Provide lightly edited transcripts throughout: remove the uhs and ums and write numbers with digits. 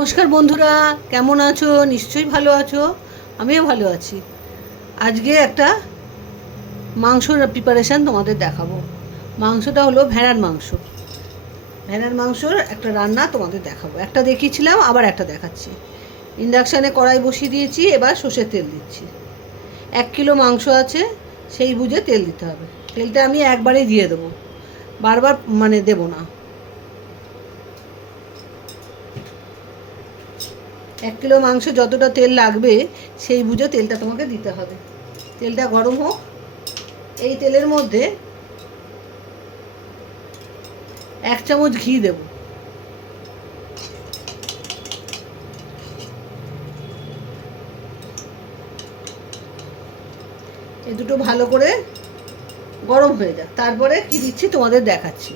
নমস্কার বন্ধুরা, কেমন আছো? নিশ্চয়ই ভালো আছো। আমিও ভালো আছি। আজকে একটা মাংসর প্রিপারেশান তোমাদের দেখাবো। মাংসটা হলো ভেড়ার মাংস। ভেড়ার মাংসর একটা রান্না তোমাদের দেখাবো। একটা দেখিয়েছিলাম, আবার একটা দেখাচ্ছি। ইন্ডাকশানে কড়াই বসিয়ে দিয়েছি, এবার সর্ষের তেল দিচ্ছি। 1 কিলো মাংস আছে, সেই বুঝে তেল দিতে হবে। তেলটা আমি একবারেই দিয়ে দেবো, বারবার দেবো না। 1 কিলো মাংস যতটা তেল লাগবে সেই বুঝে তেলটা তোমাকে দিতে হবে। তেলটা গরম হোক। এই তেলের মধ্যে 1 চামচ ঘি দেব। এই দুটো ভালো করে গরম হয়ে যাক, তারপরে কি দিচ্ছি তোমাদের দেখাচ্ছি।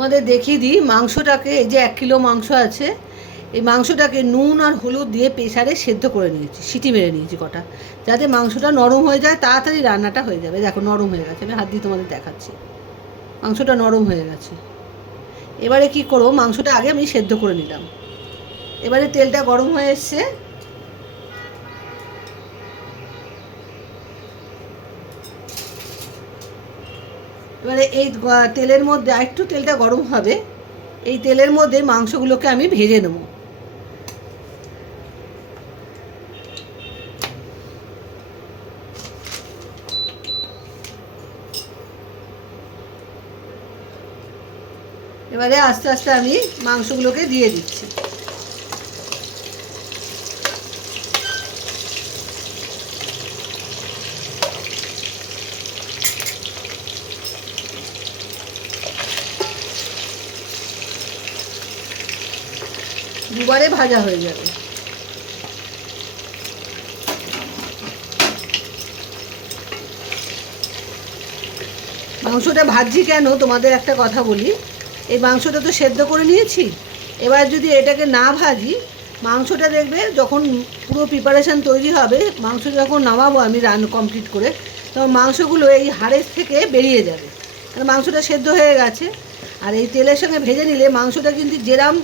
তোমাদের দেখিয়ে দিই মাংসটাকে। এই যে 1 কিলো মাংস আছে, এই মাংসটাকে নুন আর হলুদ দিয়ে প্রেসারে সেদ্ধ করে নিয়েছি, সিটি মেরে নিয়েছি কটা, যাতে মাংসটা নরম হয়ে যায়, তাড়াতাড়ি রান্নাটা হয়ে যাবে। দেখো নরম হয়ে গেছে, আমি হাত দিয়ে তোমাদের দেখাচ্ছি। মাংসটা নরম হয়ে গেছে। এবারে কি করবো, মাংসটা আগে আমি সেদ্ধ করে নিলাম। এবারে তেলটা গরম হয়ে এসছে, এবারে এই তেলের মধ্যে একটু তেলটা গরম হবে, এই তেলের মধ্যে মাংসগুলোকে আমি ভেজে নেব। এবারে আস্তে আস্তে আমি মাংসগুলোকে দিয়ে দিচ্ছি। দুবারে ভাজা হয়ে যাবে। মাংসটা ভাজছি কেন তোমাদের একটা কথা বলি। এই মাংসটা তো সেদ্ধ করে নিয়েছি, এবার যদি এটাকে না ভাজি, মাংসটা দেখবে যখন পুরো প্রিপারেশান তৈরি হবে, মাংস যখন নামাবো আমি কমপ্লিট করে, তখন মাংসগুলো এই হাড়ের থেকে বেরিয়ে যাবে, কারণ মাংসটা সেদ্ধ হয়ে গেছে। আর এই তেলের সঙ্গে ভেজে নিলে মাংসটা কিন্তু যেরাম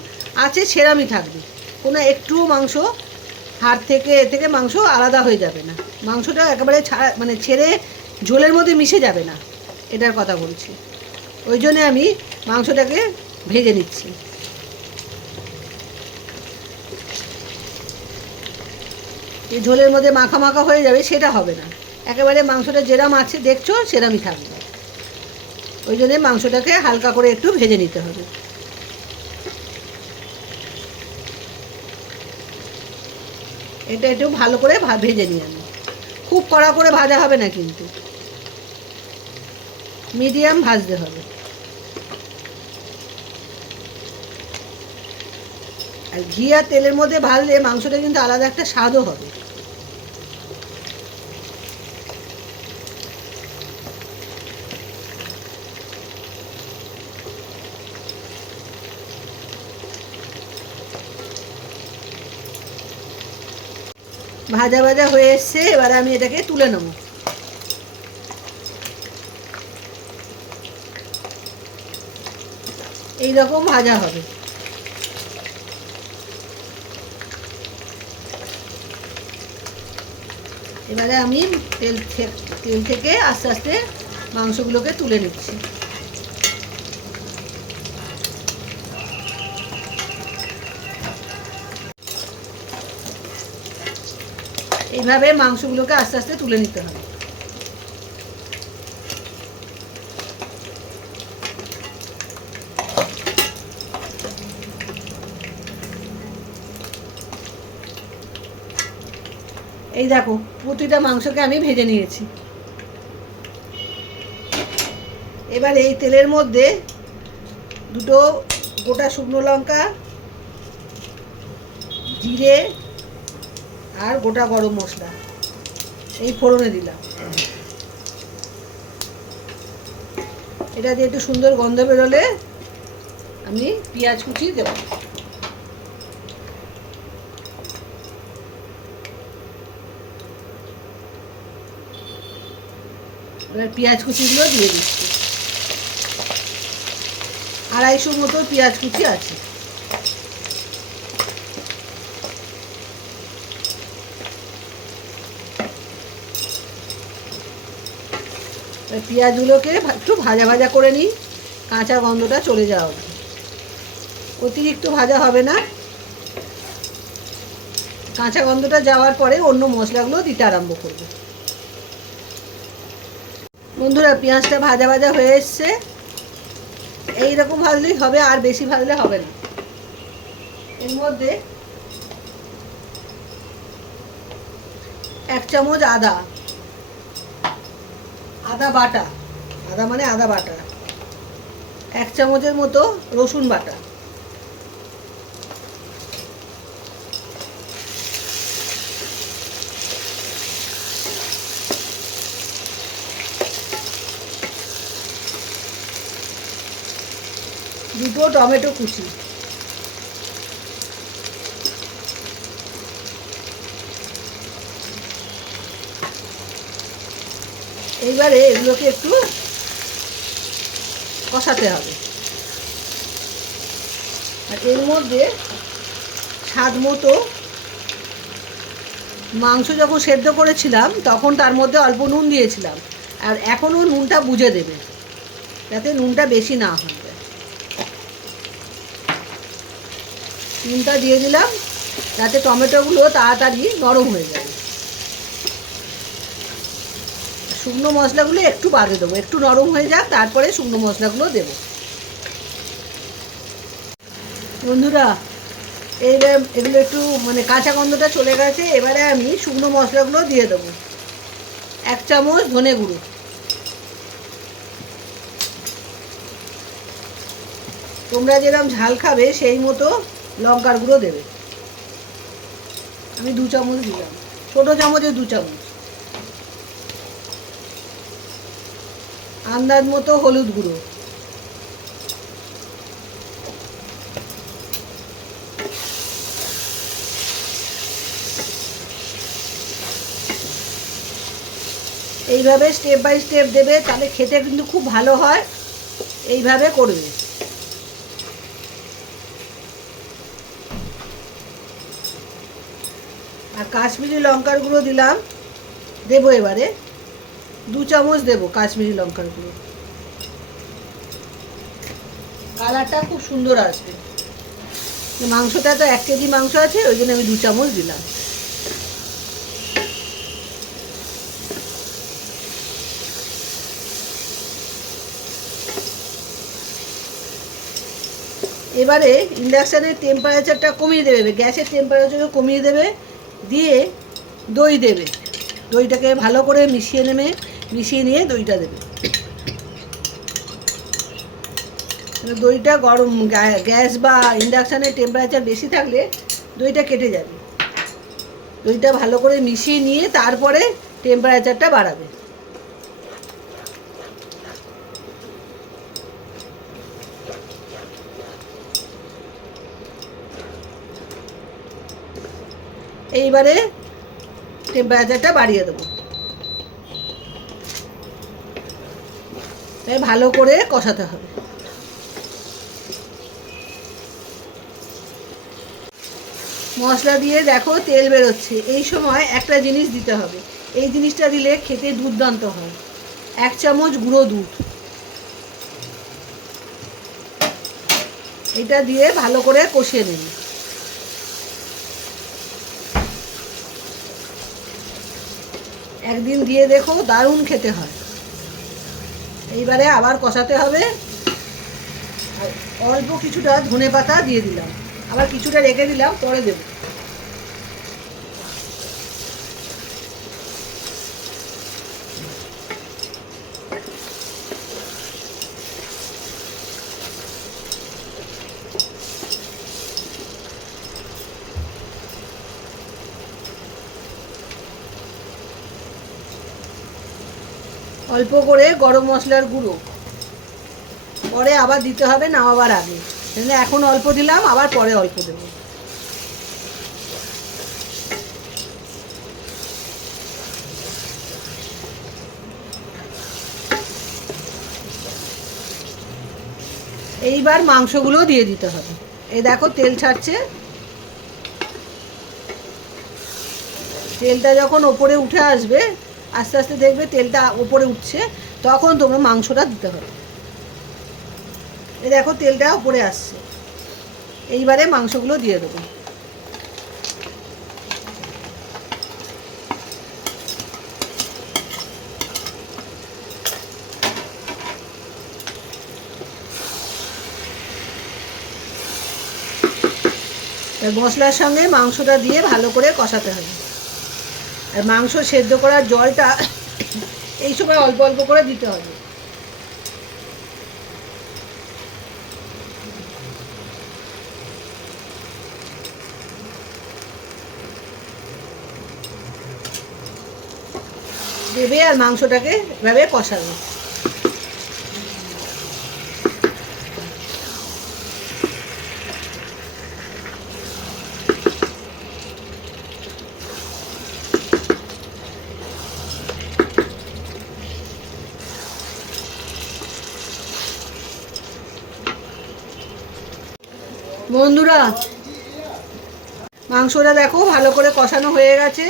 আছে সেরামই থাকবে, কোনো একটুও মাংস হাড় থেকে মাংস আলাদা হয়ে যাবে না। মাংসটা একেবারে ছেড়ে ঝোলের মধ্যে মিশে যাবে না, এটার কথা বলছি। ওই জন্যে আমি মাংসটাকে ভেজে নিচ্ছি। এই ঝোলের মধ্যে মাখা মাখা হয়ে যাবে সেটা হবে না, একেবারে মাংসটা যেরাম আছে দেখছো সেরামই থাকবে। ওই জন্যে মাংসটাকে হালকা করে একটু ভেজে নিতে হবে। এটা একটু ভালো করে ভেজে নিয়ে আনি। খুব কড়া করে ভাজা হবে না, কিন্তু মিডিয়াম ভাজতে হবে। আর ঘি আর তেলের মধ্যে ভাজলে মাংসটা কিন্তু আলাদা একটা স্বাদও হবে। ভাজা ভাজা হয়ে এসছে, এবারে আমি এটাকে তুলে নেব। এইরকম ভাজা হবে। এবারে আমি তেল থেকে আস্তে আস্তে মাংসগুলোকে তুলে নিচ্ছি। এইভাবে মাংসগুলোকে আস্তে আস্তে তুলে নিতে হবে। এই দেখো প্রতিটা মাংসকে আমি ভেজে নিয়েছি। এবার এই তেলের মধ্যে দুটো গোটা শুকনো লঙ্কা, জিরে আর গোটা গরম মশলা এই ফোড়নে দিলাম। এটা দিয়ে একটু সুন্দর গন্ধ বেরোলে আমি পেঁয়াজ কুচি দেব। এবার পেঁয়াজ কুচিগুলো দিয়ে দিচ্ছি। 250 মতো পেঁয়াজ কুচি আছে। পেঁয়াজগুলোকে একটু ভাজা ভাজা করে নিই, কাঁচা গন্ধটা চলে যাওয়া অবধি। অতিরিক্ত ভাজা হবে না, কাঁচা গন্ধটা যাওয়ার পরে অন্য মশলাগুলো দিতে আরম্ভ করব। বন্ধুরা, পেঁয়াজটা ভাজা ভাজা হয়ে এসছে। এইরকম ভাজলেই হবে, আর বেশি ভাজলে হবে না। এর মধ্যে 1 চামচ আদা বাটা, আদা মানে আদা বাটা, 1 চামচের মতো রসুন বাটা, দুটো টমেটো কুচি, এইবারে এগুলোকে একটু কষাতে হবে। আর এর মধ্যে স্বাদ মতো, মাংস যখন সেদ্ধ করেছিলাম তখন তার মধ্যে অল্প নুন দিয়েছিলাম, আর এখনও নুনটা বুঝে দেবে যাতে নুনটা বেশি না হয়। নুনটা দিয়ে দিলাম যাতে টমেটোগুলো তাড়াতাড়ি নরম হয়ে যায়। শুকনো মশলাগুলো একটু বাদে দেবো, একটু নরম হয়ে যাক, তারপরে শুকনো মশলাগুলো দেব। বন্ধুরা, এইবার এগুলো একটু মানে কাঁচা গন্ধটা চলে গেছে। এবারে আমি শুকনো মশলাগুলো দিয়ে দেবো। 1 চামচ ধনে গুঁড়ো, তোমরা যেরকম ঝাল খাবে সেই মতো লঙ্কার গুঁড়ো দেবে। আমি 2 চামচ দিলাম, ছোটো চামচে 2 চামচ। আন্দাজ মতো হলুদ গুঁড়ো, এইভাবে স্টেপ বাই স্টেপ দেবে, তাহলে খেতে কিন্তু খুব ভালো হয়। এইভাবে করবে। আর কাশ্মীরি লঙ্কার গুঁড়ো দিলাম, দেবো এবারে 2 চামচ দেবো কাশ্মীরি লঙ্কার গুঁড়ো। কালারটা খুব সুন্দর আসবে। মাংসটা তো 1 কেজি মাংস আছে, ওই জন্য আমি 2 চামচ দিলাম। এবারে ইন্ডাকশানের টেম্পারেচারটা কমিয়ে দেবে, গ্যাসের টেম্পারেচারও কমিয়ে দেবে, দিয়ে দই দেবে। দইটাকে ভালো করে মিশিয়ে নিয়ে দইটা দেবে। দইটা গরম, গ্যাস বা ইন্ডাকশানের টেম্পারেচার বেশি থাকলে দইটা কেটে যাবে। দইটা ভালো করে মিশিয়ে নিয়ে তারপরে টেম্পারেচারটা বাড়াবে। এইবারে টেম্পারেচারটা বাড়িয়ে দেবো। তাই ভালো করে কষাতে হবে। মশলা দিয়ে দেখো তেল বেরোচ্ছে। এই সময় একটা জিনিস দিতে হবে, এই জিনিসটা দিলে খেতে দুর্দান্ত হয়। 1 চামচ গুঁড়ো দুধ, এটা দিয়ে ভালো করে কষিয়ে নিন। একদিন দিয়ে দেখো, দারুণ খেতে হয়। এইবারে আবার কষাতে হবে। অল্প কিছুটা ধনেপাতা দিয়ে দিলাম, আবার কিছুটা রেখে দিলাম, পরে দেব। অল্প করে গরম মশলার গুঁড়ো, পরে আবার দিতে হবে নামাবার আগে। এখন অল্প দিলাম, আবার পরে অল্প দেবো। এইবার মাংসগুলো দিয়ে দিতে হবে। এই দেখো তেল ছাড়ছে, তেলটা যখন ওপরে উঠে আসবে, আস্তে আস্তে দেখবে তেলটা ওপরে উঠছে, তখন তোমরা মাংসটা দিতে হবে। এই দেখো তেলটা ওপরে আসছে, এইবারে মাংসগুলো দিয়ে দেবো। মশলার সঙ্গে মাংসটা দিয়ে ভালো করে কষাতে হবে। আর মাংস সেদ্ধ করার জলটা এই সময় অল্প অল্প করে দিতে হবে। দেবে আর মাংসটাকে এভাবে কষাবে। বন্ধুরা, মাংসটা দেখো ভালো করে কষানো হয়ে গেছে।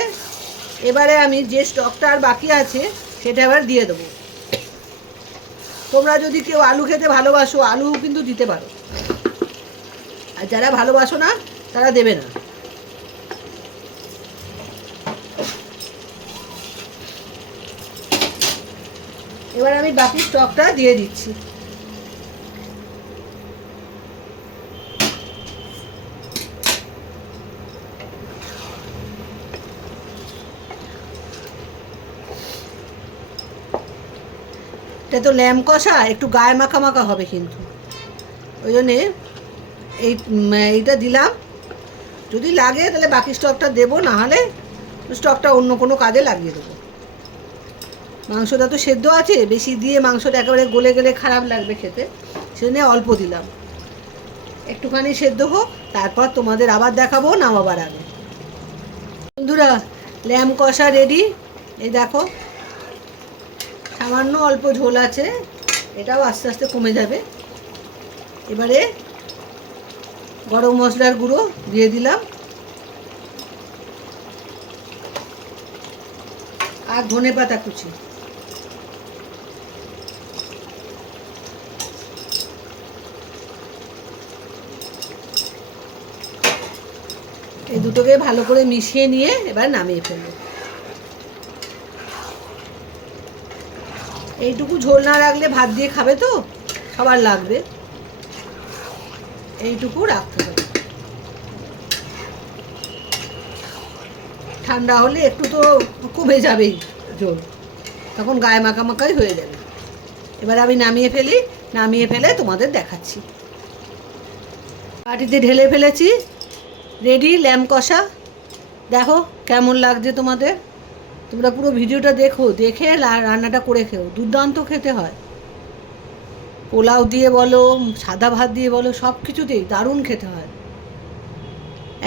এবারে আমি যে স্টকটা আর বাকি আছে সেটা এবার দিয়ে দেবো। তোমরা যদি কেউ আলু খেতে ভালোবাসো, আলু কিন্তু দিতে পারো, আর যারা ভালোবাসো না তারা দেবে না। এবার আমি বাকি স্টকটা দিয়ে দিচ্ছি। এটা তো ল্যাম কষা, একটু গায়ে মাখা মাখা হবে, কিন্তু ওই জন্যে এইটা দিলাম। যদি লাগে তাহলে বাকি স্টকটা দেবো, না হলে স্টকটা অন্য কোনো কাজে লাগিয়ে দেবো। মাংসটা তো সেদ্ধ আছে, বেশি দিয়ে মাংসটা একেবারে গলে গেলে খারাপ লাগবে খেতে, সেজন্য অল্প দিলাম। একটুখানি সেদ্ধ হোক, তারপর তোমাদের আবার দেখাবো নামাবার আগে। বন্ধুরা, ল্যাম কষা রেডি। এই দেখো সামান্য অল্প ঝোল আছে, এটাও আস্তে আস্তে কমে যাবে। এবারে গরম মশলার গুঁড়ো দিয়ে দিলাম, আর ধনেপাতা কুচি। এই দুটোকে ভালো করে মিশিয়ে নিয়ে এবার নামিয়ে ফেলবো। এইটুকু ঝোল না রাখলে ভাত দিয়ে খাবে তো, সবার লাগবে, এইটুকু রাখতে হবে। ঠান্ডা হলে একটু তো কমে যাবেই ঝোল, তখন গায়ে মাখা মাখাই হয়ে যাবে। এবার আমি নামিয়ে ফেলি, নামিয়ে ফেলে তোমাদের দেখাচ্ছি। বাটিতে ঢেলে ফেলেছি, রেডি ল্যাম কষা। দেখো কেমন লাগছে তোমাদের। তোমরা পুরো ভিডিওটা দেখো, দেখে রান্নাটা করে খেও, দুর্দান্ত খেতে হয়। পোলাও দিয়ে বলো, সাদা ভাত দিয়ে বলো, সব কিছুতেই দারুণ খেতে হয়।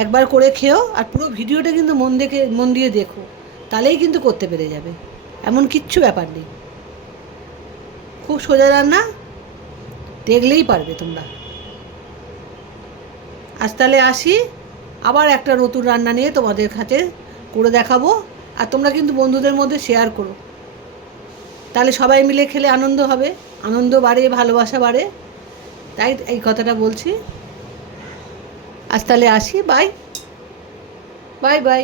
একবার করে খেও, আর পুরো ভিডিওটা কিন্তু মন দিয়ে দেখো, তাহলেই কিন্তু করতে পেরে যাবে, এমন কিচ্ছু ব্যাপার নেই। খুব সোজা রান্না, দেখলেই পারবে তোমরা। আজ তাহলে আসি, আবার একটা নতুন রান্না নিয়ে তোমাদের কাছে করে দেখাবো। আর তোমরা কিন্তু বন্ধুদের মধ্যে শেয়ার করো, তাহলে সবাই মিলে খেলে আনন্দ হবে, আনন্দ বাড়ে, ভালোবাসা বাড়ে। তাই এই কথাটা বলছি। আজ তাহলে আসি, বাই বাই বাই।